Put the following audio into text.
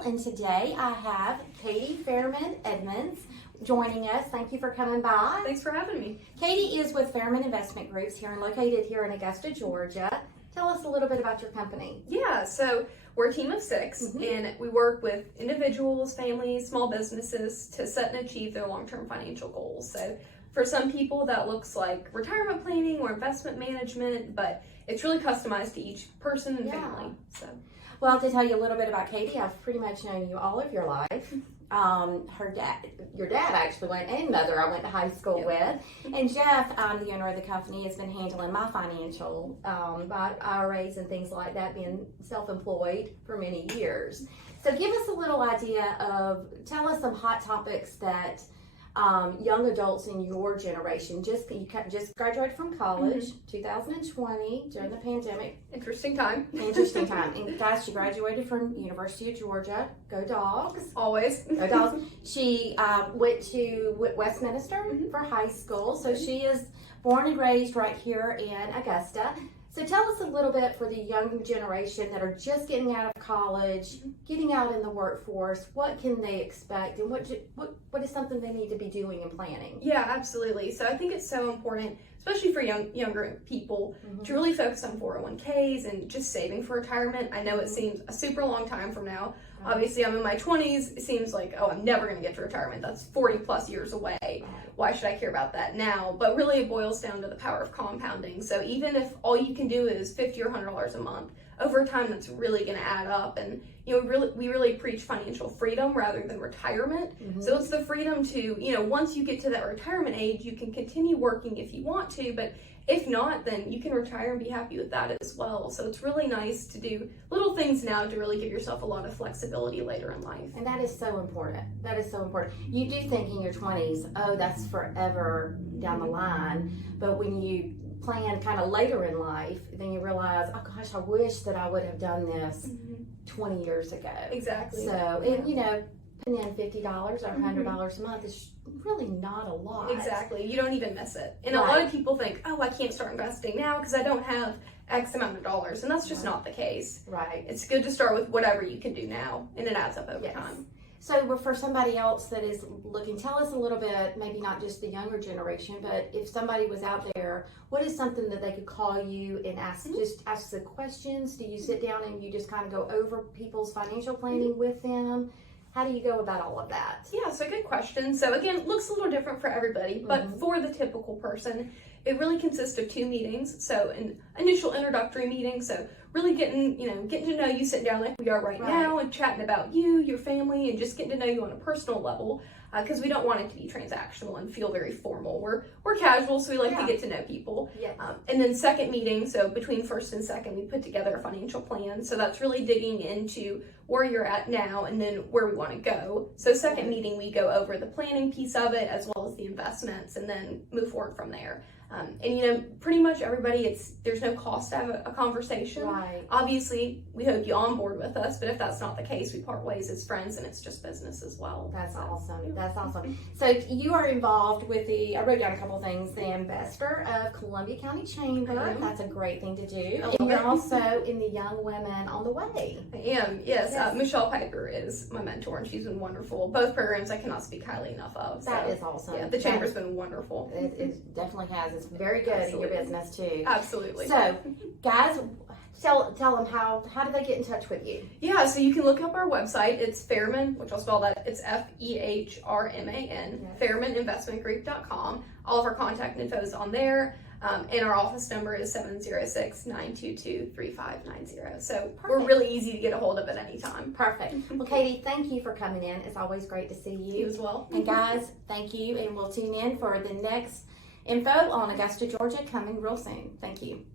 Lifestyle, and today I have Katie Fehrman Edmonds joining us. Thank you for coming by. Thanks for having me. Katie is with Fehrman Investment Groups located here in Augusta, Georgia. Tell us a little bit about your company. Yeah, so we're a team of 6, and we work with individuals, families, small businesses to set and achieve their long-term financial goals. So for some people that looks like retirement planning or investment management, but it's really customized to each person and family. So, well, to tell you a little bit about Katie, I've pretty much known you all of your life. Your dad actually and mother, I went to high school with. And Jeff, the owner of the company, has been handling my financial by IRAs and things like that, being self-employed for many years. So give us a little idea tell us some hot topics that young adults in your generation, you just graduated from college, 2020, during the pandemic. Interesting time. And guys, she graduated from University of Georgia. Go Dogs. Always. Go Dogs. She went to Westminster for high school. So she is born and raised right here in Augusta. So tell us a little bit for the young generation that are just getting out of college, getting out in the workforce. What can they expect, and what is something they need to be doing and planning? Yeah, absolutely. So I think it's so important, especially for younger people, to really focus on 401ks and just saving for retirement. I know it seems a super long time from now. Obviously, I'm in my 20s. It seems like, I'm never going to get to retirement. That's 40 plus years away. Why should I care about that now? But really, it boils down to the power of compounding. So even if all you can do is $50 or $100 a month, over time, that's really going to add up. And we really preach financial freedom rather than retirement. So it's the freedom to, once you get to that retirement age, you can continue working if you want to, but if not, then you can retire and be happy with that as well. So it's really nice to do little things now to really give yourself a lot of flexibility later in life. And that is so important. That is so important. You do think in your 20s, that's forever down the line. But when you plan kind of later in life, then you realize, oh gosh, I wish that I would have done this 20 years ago. Exactly. So, and putting in $50 or $100 a month is really not a lot. Exactly. You don't even miss it. And a lot of people think, I can't start investing now because I don't have X amount of dollars. And that's just not the case. Right. It's good to start with whatever you can do now, and it adds up over time. So for somebody else that is looking, tell us a little bit, maybe not just the younger generation, but if somebody was out there, what is something that they could call you and ask the questions? Do you sit down and you just kind of go over people's financial planning with them? How do you go about all of that? Yeah, so good question. So again, it looks a little different for everybody, but for the typical person, it really consists of 2 meetings. So an initial introductory meeting, so really getting to know you, sitting down like we are right now and chatting about you, your family, and just getting to know you on a personal level, because we don't want it to be transactional and feel very formal. We're casual, so we like to get to know people. And then second meeting, so between first and second, we put together a financial plan. So that's really digging into where you're at now and then where we want to go. So second meeting, we go over the planning piece of it as well as the investments, and then move forward from there. And pretty much everybody, there's no cost to have a conversation. Right. Obviously, we hope you on board with us, but if that's not the case, we part ways as friends, and it's just business as well. That's awesome. That's awesome. So you are involved with I wrote down a couple of things, the ambassador of Columbia County Chamber. That's a great thing to do. And you're also in the Young Women on the Way. I am, yes. Michelle Piper is my mentor, and she's been wonderful. Both programs I cannot speak highly enough of. That is awesome. Yeah, the Chamber's been wonderful. It definitely has. It's very good in your business too. Absolutely. So, guys, tell them how do they get in touch with you? Yeah, so you can look up our website. It's Fehrman, which I'll spell that. It's Fehrman, FehrmanInvestmentGroup.com. All of our contact info is on there. And our office number is 706-922-3590. So we're really easy to get a hold of at any time. Perfect. Well, Katie, thank you for coming in. It's always great to see you. You as well. And guys, thank you. And we'll tune in for the next info on Augusta, Georgia, coming real soon. Thank you.